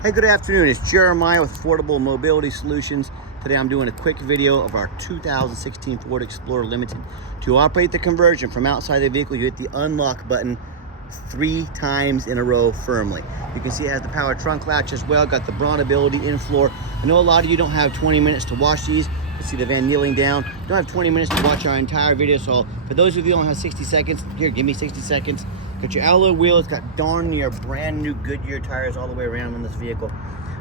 Hey, good afternoon. It's Jeremiah with Affordable Mobility Solutions. Today I'm doing a quick video of our 2016 Ford Explorer Limited. To operate the conversion from outside the vehicle, you hit the unlock button 3 times in a row firmly. You can see it has the power trunk latch as well, got the bronability in floor. I know a lot of you don't have 20 minutes to watch these. You see the van kneeling down. You don't have 20 minutes to watch our entire video, so for those of you who only have 60 seconds, here, give me 60 seconds. Got your alloy wheel. It's got darn near brand new Goodyear tires all the way around on this vehicle.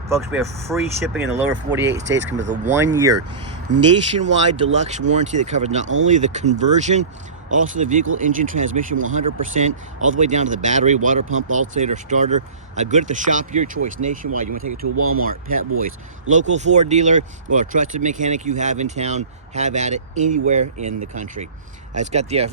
Folks, we have free shipping in the lower 48 states. Comes with a 1-year nationwide deluxe warranty that covers not only the conversion, also the vehicle, engine, transmission, 100%, all the way down to the battery, water pump, alternator, starter. Good at the shop, your choice, nationwide. You want to take it to a Walmart, Pet Boys, local Ford dealer, or a trusted mechanic you have in town. Have at it anywhere in the country. It's got the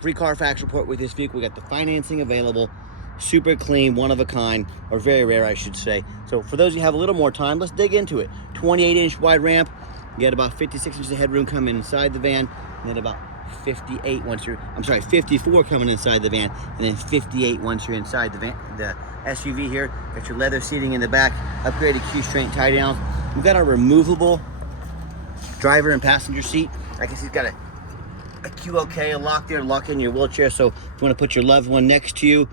free Carfax report with this vehicle. We got the financing available. Super clean, one of a kind, or very rare, I should say. So for those of you who have a little more time, let's dig into it. 28-inch wide ramp. You get about 56 inches of headroom coming inside the van, and then about 58 once you're, 54 coming inside the van, and then 58 once you're inside the van, the SUV here. Got your leather seating in the back, upgraded Q-strength tie downs. We've got our removable driver and passenger seat. I can see it's got a QOK, a lock there to lock in your wheelchair. So if you want to put your loved one next to you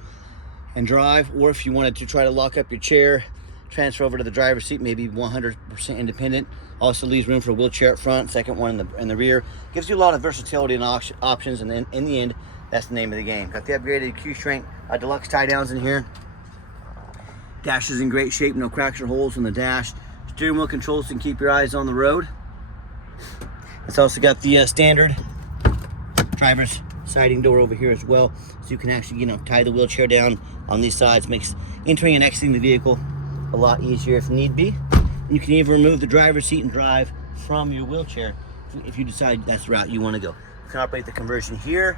and drive, or if you wanted to try to lock up your chair, transfer over to the driver's seat, maybe 100% independent. Also leaves room for a wheelchair up front, second one in the rear. Gives you a lot of versatility and options, and then in the end, that's the name of the game. Got the upgraded Q-strength deluxe tie downs in here. Dash is in great shape, no cracks or holes in the dash. Steering wheel controls can keep your eyes on the road. It's also got the standard driver's siding door over here as well, so you can actually, tie the wheelchair down on these sides. Makes entering and exiting the vehicle a lot easier if need be. And you can even remove the driver's seat and drive from your wheelchair if you decide that's the route you want to go. You can operate the conversion here.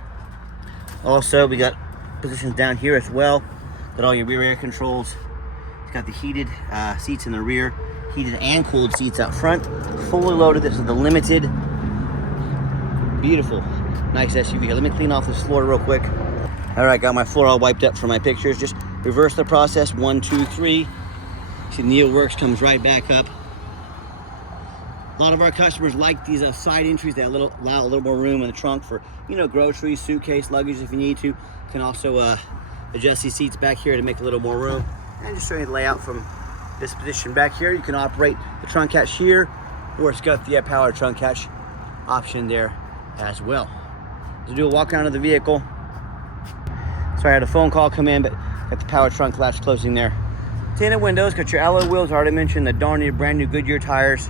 Also, we got positions down here as well. Got all your rear air controls. It's got the heated seats in the rear, heated and cooled seats out front. Fully loaded. This is the Limited. Beautiful, nice SUV here. Let me clean off this floor real quick. All right, got my floor all wiped up for my pictures. Just reverse the process, 1, 2, 3. See, the Neo works, comes right back up. A lot of our customers like these side entries that allow a little more room in the trunk for, groceries, suitcase, luggage if you need to. You can also adjust these seats back here to make a little more room. And just showing you the layout from this position back here. You can operate the trunk hatch here, or it's got the power trunk hatch option there as well. Let's do a walk around of the vehicle. Sorry, I had a phone call come in, but got the power trunk latch closing there. Tinted windows, got your alloy wheels, already mentioned the darn near brand new Goodyear tires.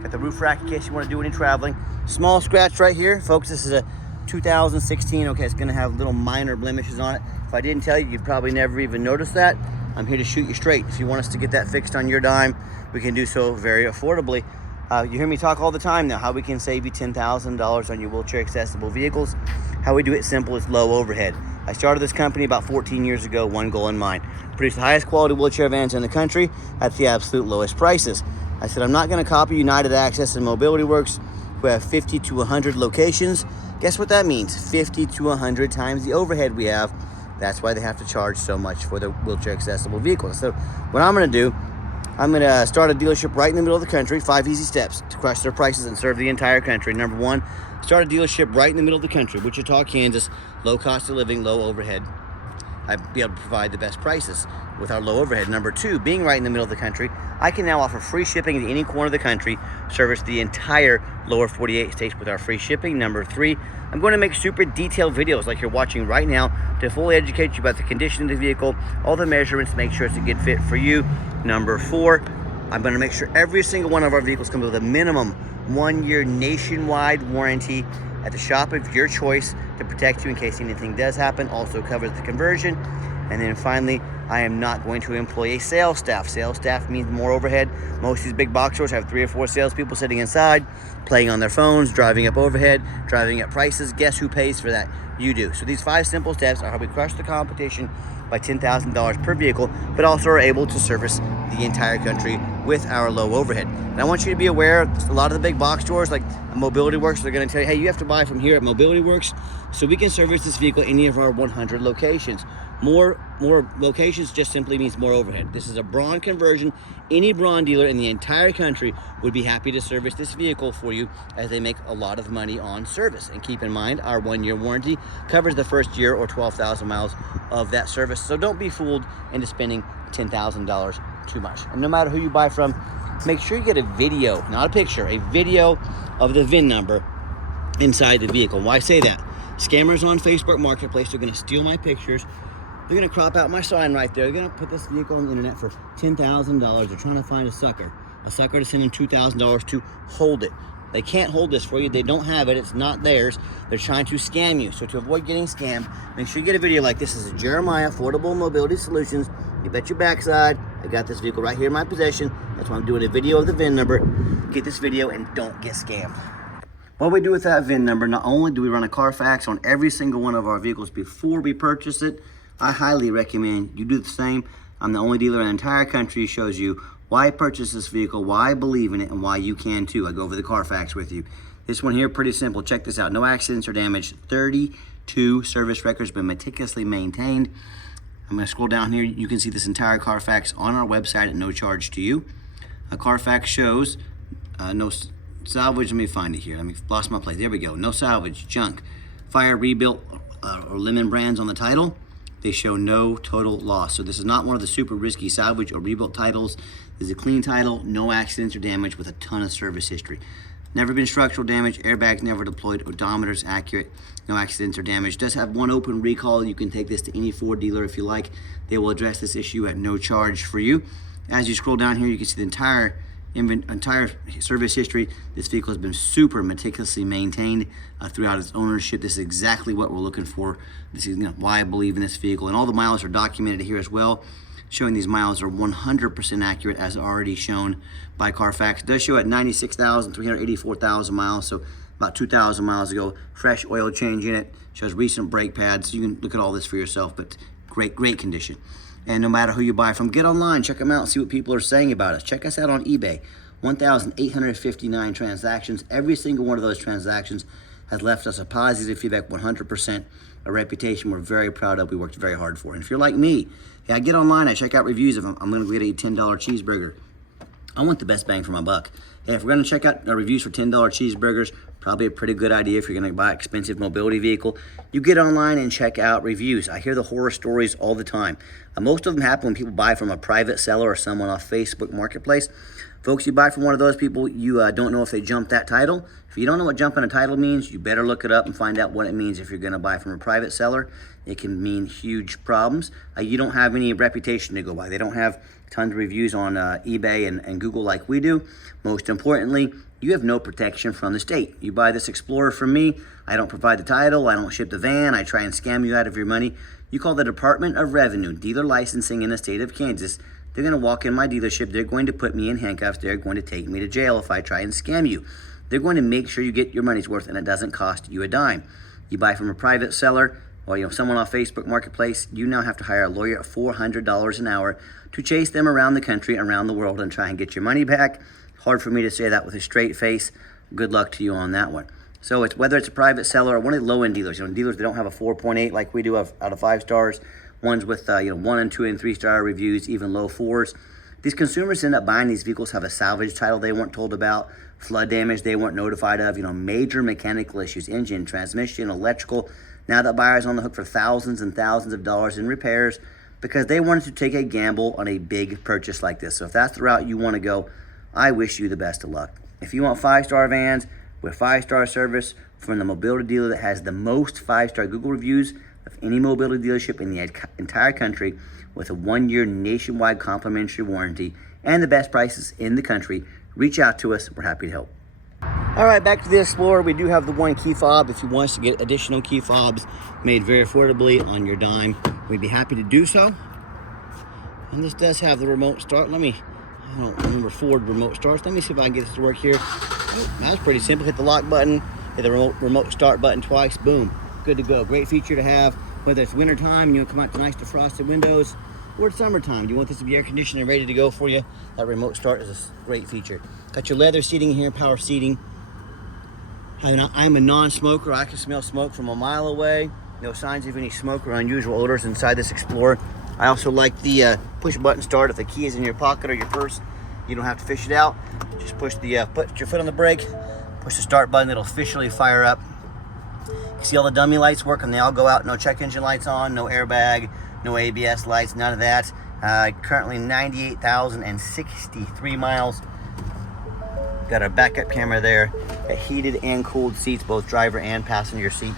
Got the roof rack in case you want to do any traveling. Small scratch right here, folks. This is a 2016. Okay, it's going to have little minor blemishes on it. If I didn't tell you, you'd probably never even notice that. I'm here to shoot you straight. If you want us to get that fixed on your dime, we can do so very affordably. You hear me talk all the time now, how we can save you $10,000 on your wheelchair accessible vehicles. How we do it simple is low overhead. I started this company about 14 years ago, one goal in mind: produce the highest quality wheelchair vans in the country at the absolute lowest prices. I said, I'm not going to copy United Access and Mobility Works, who have 50 to 100 locations. Guess what that means? 50 to 100 times the overhead we have. That's why they have to charge so much for the wheelchair accessible vehicles. So what I'm going to do, I'm going to start a dealership right in the middle of the country. 5 easy steps to crush their prices and serve the entire country. Number 1, start a dealership right in the middle of the country. Wichita, Kansas, low cost of living, low overhead. I'd be able to provide the best prices with our low overhead. Number 2, being right in the middle of the country, I can now offer free shipping to any corner of the country, service the entire lower 48 states with our free shipping. Number 3, I'm going to make super detailed videos like you're watching right now to fully educate you about the condition of the vehicle, all the measurements, make sure it's a good fit for you. Number 4, I'm going to make sure every single one of our vehicles comes with a minimum 1-year nationwide warranty at the shop of your choice to protect you in case anything does happen. Also covers the conversion. And then finally, I am not going to employ a sales staff. Sales staff means more overhead. Most of these big box stores have 3 or 4 salespeople sitting inside, playing on their phones, driving up overhead, driving up prices. Guess who pays for that? You do. So these 5 simple steps are how we crush the competition by $10,000 per vehicle, but also are able to service the entire country with our low overhead. And I want you to be aware, a lot of the big box stores like Mobility Works, they're gonna tell you, hey, you have to buy from here at Mobility Works so we can service this vehicle at any of our 100 locations. More locations just simply means more overhead. This is a Braun conversion. Any Braun dealer in the entire country would be happy to service this vehicle for you, as they make a lot of money on service. And keep in mind, our 1-year warranty covers the first year or 12,000 miles of that service. So don't be fooled into spending $10,000 too much. And no matter who you buy from, make sure you get a video, not a picture, a video of the VIN number inside the vehicle. Why say that? Scammers on Facebook Marketplace are going to steal my pictures. They're going to crop out my sign right there. They're going to put this vehicle on the internet for $10,000. They're trying to find a sucker to send them $2,000 to hold it. They can't hold this for you. They don't have it. It's not theirs. They're trying to scam you. So to avoid getting scammed, make sure you get a video like this. This is Jeremiah Affordable Mobility Solutions. You bet your backside, I got this vehicle right here in my possession. That's why I'm doing a video of the VIN number. Get this video and don't get scammed. What we do with that VIN number, not only do we run a Carfax on every single one of our vehicles before we purchase it, I highly recommend you do the same. I'm the only dealer in the entire country who shows you why purchase this vehicle, why I believe in it, and why you can too. I go over the Carfax with you. This one here, pretty simple. Check this out. No accidents or damage. 32 service records, been meticulously maintained. I'm going to scroll down here. You can see this entire Carfax on our website at no charge to you. A Carfax shows no salvage. Let me find it here. Let me lost my place. There we go. No salvage, junk, fire, rebuilt, or lemon brands on the title. They show no total loss. So this is not one of the super risky salvage or rebuilt titles. This is a clean title, no accidents or damage with a ton of service history. Never been structural damage, airbags never deployed, odometer's accurate, no accidents or damage. Does have one open recall. You can take this to any Ford dealer if you like. They will address this issue at no charge for you. As you scroll down here, you can see the entire service history. This vehicle has been super meticulously maintained throughout its ownership. This is exactly what we're looking for. This is why I believe in this vehicle. And all the miles are documented here as well, showing these miles are 100% accurate as already shown by Carfax. It does show at 96,384,000 miles, so about 2,000 miles ago. Fresh oil change in it, shows recent brake pads. You can look at all this for yourself, but great condition. And no matter who you buy from, get online, check them out, see what people are saying about us. Check us out on eBay. 1,859 transactions. Every single one of those transactions has left us a positive feedback, 100%, a reputation we're very proud of, we worked very hard for. And if you're like me, I get online, I check out reviews of them. I'm gonna get a $10 cheeseburger. I want the best bang for my buck. Hey, if we're gonna check out reviews for $10 cheeseburgers, probably a pretty good idea if you're gonna buy an expensive mobility vehicle. You get online and check out reviews. I hear the horror stories all the time. Most of them happen when people buy from a private seller or someone off Facebook Marketplace. Folks, you buy from one of those people, you don't know if they jumped that title. If you don't know what jumping a title means, you better look it up and find out what it means. If you're gonna buy from a private seller, it can mean huge problems. You don't have any reputation to go by. They don't have tons of reviews on eBay and Google like we do. Most importantly, you have no protection from the state. You buy this Explorer from me, I don't provide the title, I don't ship the van, I try and scam you out of your money. You call the Department of Revenue, dealer licensing in the state of Kansas, they're gonna walk in my dealership, they're going to put me in handcuffs, they're going to take me to jail if I try and scam you. They're going to make sure you get your money's worth and it doesn't cost you a dime. You buy from a private seller or someone off Facebook Marketplace, you now have to hire a lawyer at $400 an hour to chase them around the country, around the world, and try and get your money back. Hard for me to say that with a straight face. Good luck to you on that one. So it's whether it's a private seller or one of the low-end dealers, dealers that don't have a 4.8 like we do out of 5 stars, ones with 1 and 2 and 3 star reviews, even low 4s. These consumers end up buying these vehicles, have a salvage title they weren't told about, flood damage they weren't notified of, major mechanical issues, engine, transmission, electrical. Now that buyer's on the hook for thousands and thousands of dollars in repairs because they wanted to take a gamble on a big purchase like this. So if that's the route you want to go, I wish you the best of luck. If you want 5-star vans with 5-star service from the mobility dealer that has the most 5-star Google reviews of any mobility dealership in the entire country, with a 1-year nationwide complimentary warranty and the best prices in the country, reach out to us. We're happy to help. All right, back to the Explorer. We do have the 1 key fob. If you want us to get additional key fobs made very affordably on your dime, we'd be happy to do so. And this does have the remote start. I don't remember Ford remote starts. Let me see if I can get this to work here. Oh, that's pretty simple. Hit the lock button, hit the remote start button twice, boom, good to go. Great feature to have, whether it's wintertime and come out to nice defrosted windows. or it's summertime. You want this to be air conditioned and ready to go for you. That remote start is a great feature. Got your leather seating here, power seating. I'm a non-smoker. I can smell smoke from a mile away. No signs of any smoke or unusual odors inside this Explorer. I also like the push button start. If the key is in your pocket or your purse, you don't have to fish it out. Just push the put your foot on the brake, push the start button. It'll officially fire up. You see all the dummy lights work, and they all go out. No check engine lights on, no airbag, no ABS lights, none of that. Currently 98,063 miles. Got a backup camera there. Got heated and cooled seats, both driver and passenger seat.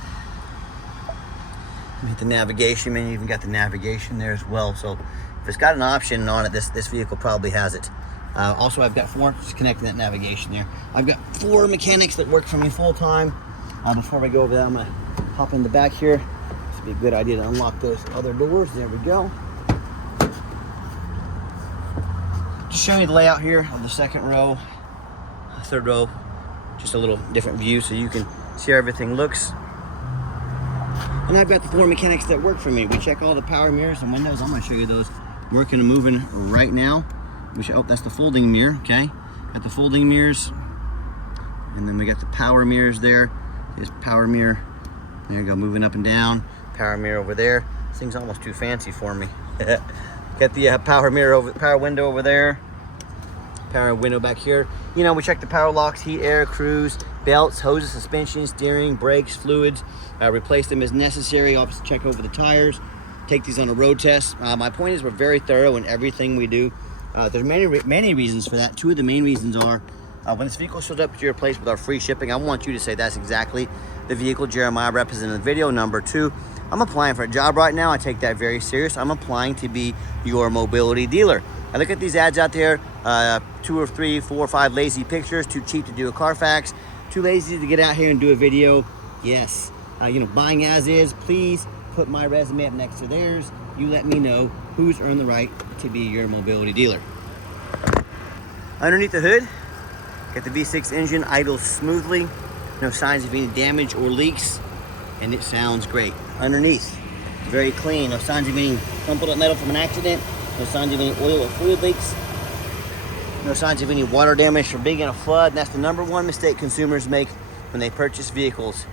Hit the navigation menu. Even got the navigation there as well. So if it's got an option on it, this vehicle probably has it. Also, I've got just connecting that navigation there. I've got 4 mechanics that work for me full time. Before I go over that, I'm gonna hop in the back here. This would be a good idea to unlock those other doors. There we go. Just showing you the layout here of the second row, third row, just a little different view so you can see how everything looks. And I've got the 4 mechanics that work for me. We check all the power mirrors and windows. I'm gonna show you those working and moving right now. Oh, that's the folding mirror, okay? Got the folding mirrors. And then we got the power mirrors there. There's power mirror. There you go, moving up and down. Power mirror over there. This thing's almost too fancy for me. Got the power mirror power window over there. Power window back here. You know, we check the power locks, heat, air, cruise, belts, hoses, suspension, steering, brakes, fluids. Replace them as necessary. Obviously check over the tires. Take these on a road test. My point is we're very thorough in everything we do. There's many reasons for that. 2 of the main reasons are when this vehicle shows up at your place with our free shipping, I want you to say that's exactly the vehicle Jeremiah represented in the video. Number 2, I'm applying for a job right now. I take that very serious. I'm applying to be your mobility dealer. I look at these ads out there, 2 or 3, 4 or 5 lazy pictures, too cheap to do a Carfax, too lazy to get out here and do a video. Yes, you know, buying as is. Please put my resume up next to theirs. You let me know who's earned the right to be your mobility dealer. Underneath the hood, got the V6 engine, idles smoothly. No signs of any damage or leaks, and it sounds great. Underneath, very clean. No signs of any crumpled up metal from an accident. No signs of any oil or fluid leaks. No signs of any water damage from being in a flood. And that's the #1 mistake consumers make when they purchase vehicles.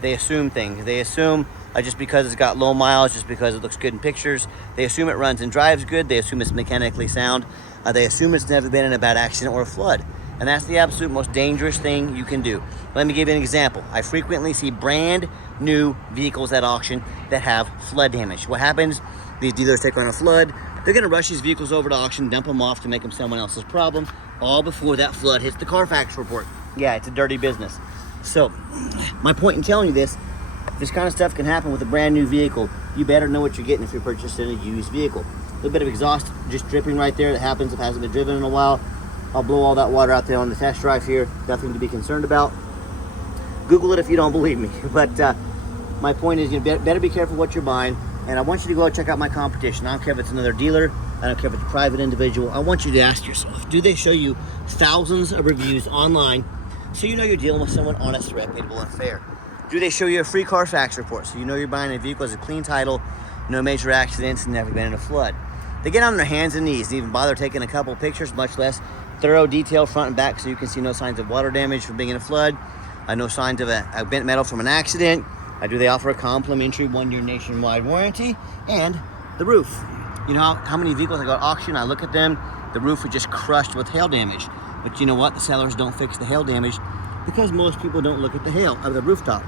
They assume things. They assume just because it's got low miles, just because it looks good in pictures. They assume it runs and drives good. They assume it's mechanically sound. They assume it's never been in a bad accident or a flood. And that's the absolute most dangerous thing you can do. Let me give you an example. I frequently see brand new vehicles at auction that have flood damage. What happens? These dealers take on a flood. They're gonna rush these vehicles over to auction, dump them off to make them someone else's problem, all before that flood hits the Carfax report. Yeah, it's a dirty business. So, my point in telling you this kind of stuff can happen with a brand new vehicle. You better know what you're getting if you're purchasing a used vehicle. A little bit of exhaust just dripping right there. That happens if it hasn't been driven in a while. I'll blow all that water out there on the test drive here. Nothing to be concerned about. Google it if you don't believe me. But my point is, you better be careful what you're buying. And I want you to go and check out my competition. I don't care if it's another dealer. I don't care if it's a private individual. I want you to ask yourself, do they show you thousands of reviews online so you know you're dealing with someone honest, reputable, and fair? Do they show you a free Carfax report so you know you're buying a vehicle as a clean title, no major accidents, and never been in a flood? They get on their hands and knees and even bother taking a couple pictures, much less thorough detail front and back, so you can see no signs of water damage from being in a flood, no signs of a bent metal from an accident. Do they offer a complimentary 1-year nationwide warranty? And the roof. You know how many vehicles I go to auction, I look at them, the roof was just crushed with hail damage. But you know what? The sellers don't fix the hail damage because most people don't look at the rooftop.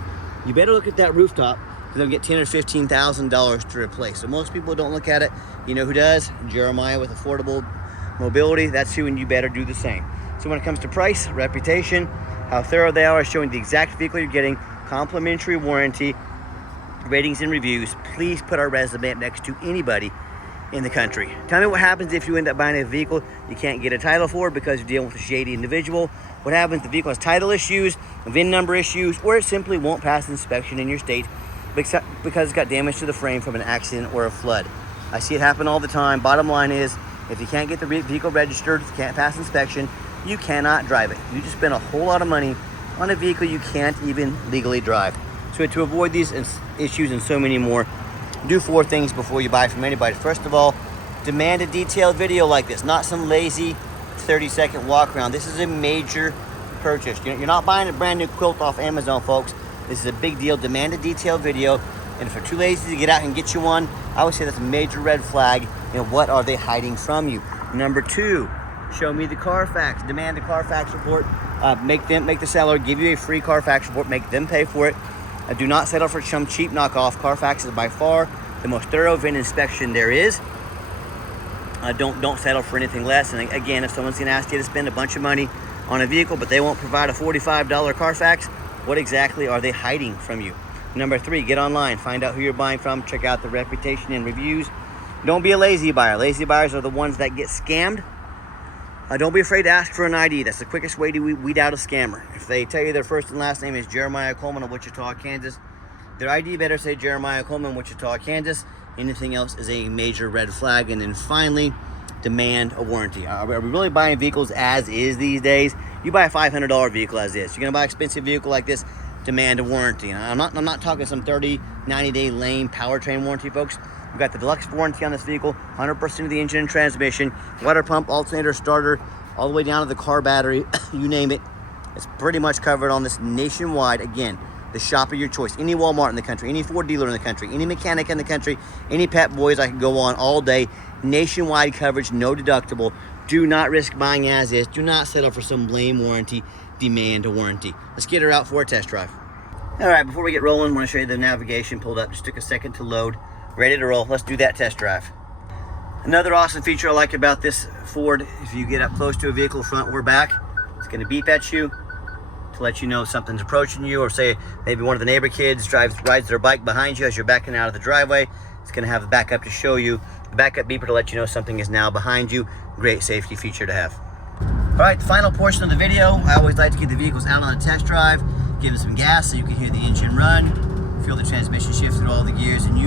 You better look at that rooftop because they'll get $10,000 or $15,000 to replace. So most people don't look at it. You know who does? Jeremiah with Affordable Mobility. That's who, and you better do the same. So when it comes to price, reputation, how thorough they are, showing the exact vehicle you're getting, complimentary warranty, ratings and reviews, please put our resume up next to anybody in the country. Tell me what happens if you end up buying a vehicle you can't get a title for because you're dealing with a shady individual. What happens if the vehicle has title issues, VIN number issues, or it simply won't pass inspection in your state because it's got damage to the frame from an accident or a flood. I see it happen all the time. Bottom line is, if you can't get the vehicle registered, can't pass inspection, you cannot drive it. You just spend a whole lot of money on a vehicle you can't even legally drive. So to avoid these issues and so many more, do 4 things before you buy from anybody. First of all, demand a detailed video like this, not some lazy 30-second walk around. This is a major purchase. You're not buying a brand new quilt off Amazon, folks. This is a big deal. Demand a detailed video. And if you're too lazy to get out and get you one, I would say that's a major red flag. What are they hiding from you? Number 2, show me the Carfax. Demand the Carfax report. Make the seller give you a free Carfax report. Make them pay for it. Do not settle for some cheap knockoff. Carfax is by far the most thorough VIN inspection there is. Don't settle for anything less. And again, if someone's gonna ask you to spend a bunch of money on a vehicle, but they won't provide a $45 Carfax, what exactly are they hiding from you? Number 3, get online, find out who you're buying from, check out the reputation and reviews. Don't be a lazy buyer. Lazy buyers are the ones that get scammed. Don't be afraid to ask for an ID. That's the quickest way to weed out a scammer. If they tell you their first and last name is Jeremiah Coleman of Wichita, Kansas, their ID better say Jeremiah Coleman, Wichita, Kansas. Anything else is a major red flag. And then finally, demand a warranty. Are we really buying vehicles as is these days? You buy a $500 vehicle as is. You're gonna buy an expensive vehicle like this, demand a warranty. And I'm not talking some 30, 90-day lame powertrain warranty, folks. We've got the deluxe warranty on this vehicle, 100% of the engine and transmission, water pump, alternator, starter, all the way down to the car battery, you name it. It's pretty much covered on this nationwide. Again, the shop of your choice. Any Walmart in the country, any Ford dealer in the country, any mechanic in the country, any Pep Boys, I can go on all day. Nationwide coverage, no deductible. Do not risk buying as is. Do not settle for some lame warranty. Demand a warranty. Let's get her out for a test drive. All right, before we get rolling, I want to show you the navigation pulled up. Just took a second to load. Ready to roll. Let's do that test drive. Another awesome feature I like about this Ford, if you get up close to a vehicle front or back, it's going to beep at you to let you know something's approaching you, or say maybe one of the neighbor kids rides their bike behind you as you're backing out of the driveway. It's going to have the backup to show you, the backup beeper to let you know something is now behind you. Great safety feature to have. All right, the final portion of the video, I always like to get the vehicles out on a test drive, give them some gas so you can hear the engine run, feel the transmission shift through all the gears, and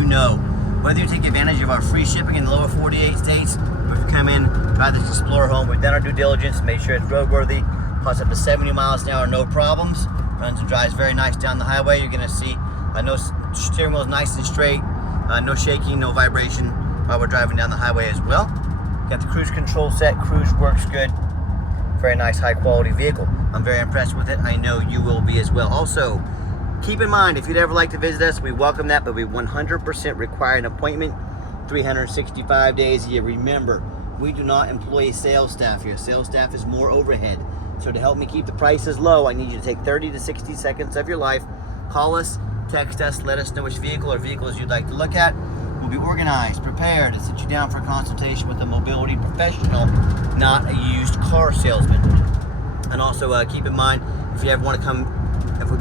whether you take advantage of our free shipping in the lower 48 states, or if you come in, try this Explorer home, we've done our due diligence, made sure it's roadworthy, plus up to 70 miles an hour, no problems, runs and drives very nice down the highway. You're gonna see no steering wheel is nice and straight, no shaking, no vibration while we're driving down the highway as well. Got the cruise control set, cruise works good. Very nice, high quality vehicle. I'm very impressed with it. I know you will be as well. Also, keep in mind, if you'd ever like to visit us, we welcome that, but we 100% require an appointment 365 days a year. Remember, we do not employ sales staff here. Sales staff is more overhead. So to help me keep the prices low, I need you to take 30 to 60 seconds of your life, call us, text us, let us know which vehicle or vehicles you'd like to look at. We'll be organized, prepared to sit you down for a consultation with a mobility professional, not a used car salesman. And also keep in mind, if you ever want to come,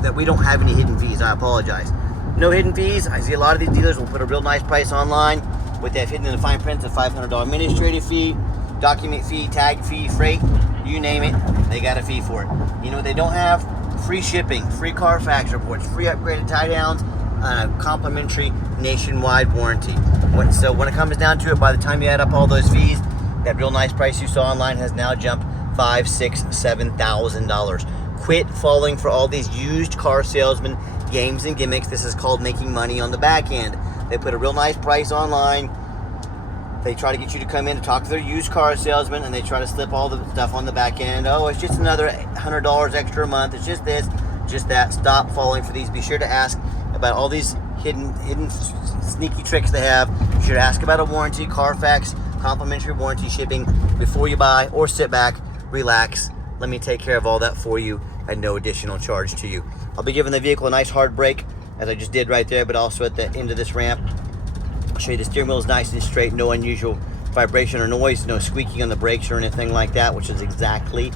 that we don't have any hidden fees. I apologize. No hidden fees. I see a lot of these dealers will put a real nice price online with that hidden in the fine print, a $500 administrative fee, document fee, tag fee, freight, you name it, they got a fee for it. You know what they don't have? Free shipping, free Carfax reports, free upgraded tie downs, and a complimentary nationwide warranty. So when it comes down to it, by the time you add up all those fees, that real nice price you saw online has now jumped $5,000, $6,000, $7,000. Quit falling for all these used car salesmen games and gimmicks. This is called making money on the back end. They put a real nice price online. They try to get you to come in to talk to their used car salesman, and they try to slip all the stuff on the back end. Oh, it's just another $100 extra a month. It's just this, just that. Stop falling for these. Be sure to ask about all these hidden sneaky tricks they have. Be sure to ask about a warranty, Carfax, complimentary warranty shipping before you buy, or sit back, relax. Let me take care of all that for you at no additional charge to you. I'll be giving the vehicle a nice hard brake, as I just did right there, but also at the end of this ramp. I'll show you the steering wheel is nice and straight, no unusual vibration or noise, no squeaking on the brakes or anything like that, which is exactly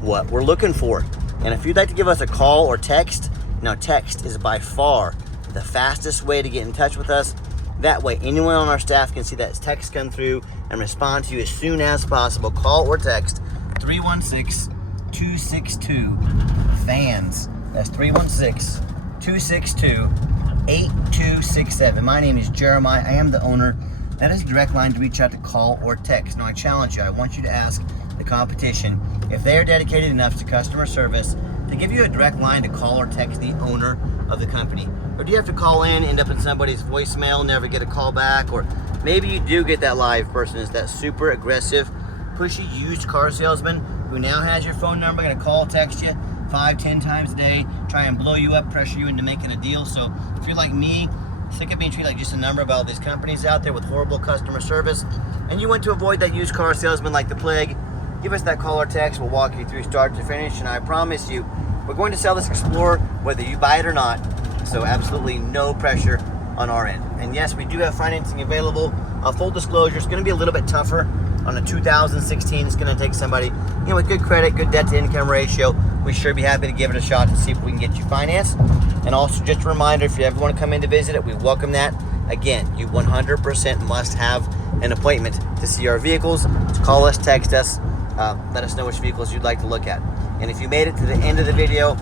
what we're looking for. And if you'd like to give us a call or text, now text is by far the fastest way to get in touch with us. That way, anyone on our staff can see that text come through and respond to you as soon as possible. Call or text 316-262-FANS. That's 316-262-8267. My name is Jeremiah. I am the owner. That is a direct line to reach out to call or text. Now, I challenge you. I want you to ask the competition if they are dedicated enough to customer service to give you a direct line to call or text the owner of the company? Or do you have to call in, end up in somebody's voicemail, never get a call back? Or maybe you do get that live person, is that super aggressive, pushy used car salesman who now has your phone number, gonna call, text you 5-10 times a day, try and blow you up, pressure you into making a deal. So if you're like me, sick of being treated like just a number by all these companies out there with horrible customer service, and you want to avoid that used car salesman like the plague, give us that call or text. We'll walk you through start to finish, and I promise you, we're going to sell this Explorer whether you buy it or not. So absolutely no pressure on our end. And yes, we do have financing available. Full disclosure, it's going to be a little bit tougher on a 2016. It's going to take somebody, you know, with good credit, good debt to income ratio. We sure be happy to give it a shot to see if we can get you financed. And also just a reminder, if you ever want to come in to visit it, we welcome that. Again, you 100% must have an appointment to see our vehicles. Just call us, text us, let us know which vehicles you'd like to look at. And if you made it to the end of the video,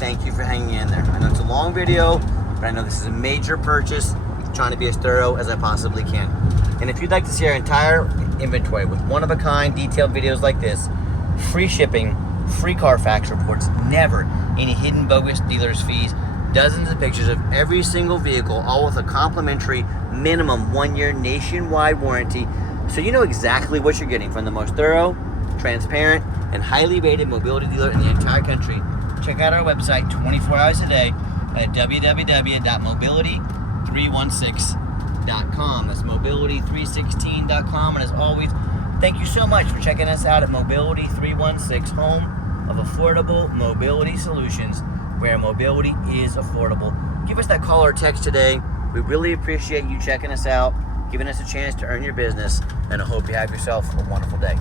thank you for hanging in there. I know it's a long video, but I know this is a major purchase. I'm trying to be as thorough as I possibly can. And if you'd like to see our entire inventory with one-of-a-kind detailed videos like this, free shipping, free Carfax reports, never any hidden bogus dealer's fees, dozens of pictures of every single vehicle, all with a complimentary minimum 1-year nationwide warranty, so you know exactly what you're getting from the most thorough, transparent, and highly rated mobility dealer in the entire country. Check out our website 24 hours a day at www.mobility316.com. That's mobility316.com. And as always, thank you so much for checking us out at Mobility 316, home of affordable mobility solutions, where mobility is affordable. Give us that call or text today. We really appreciate you checking us out, giving us a chance to earn your business, and I hope you have yourself a wonderful day.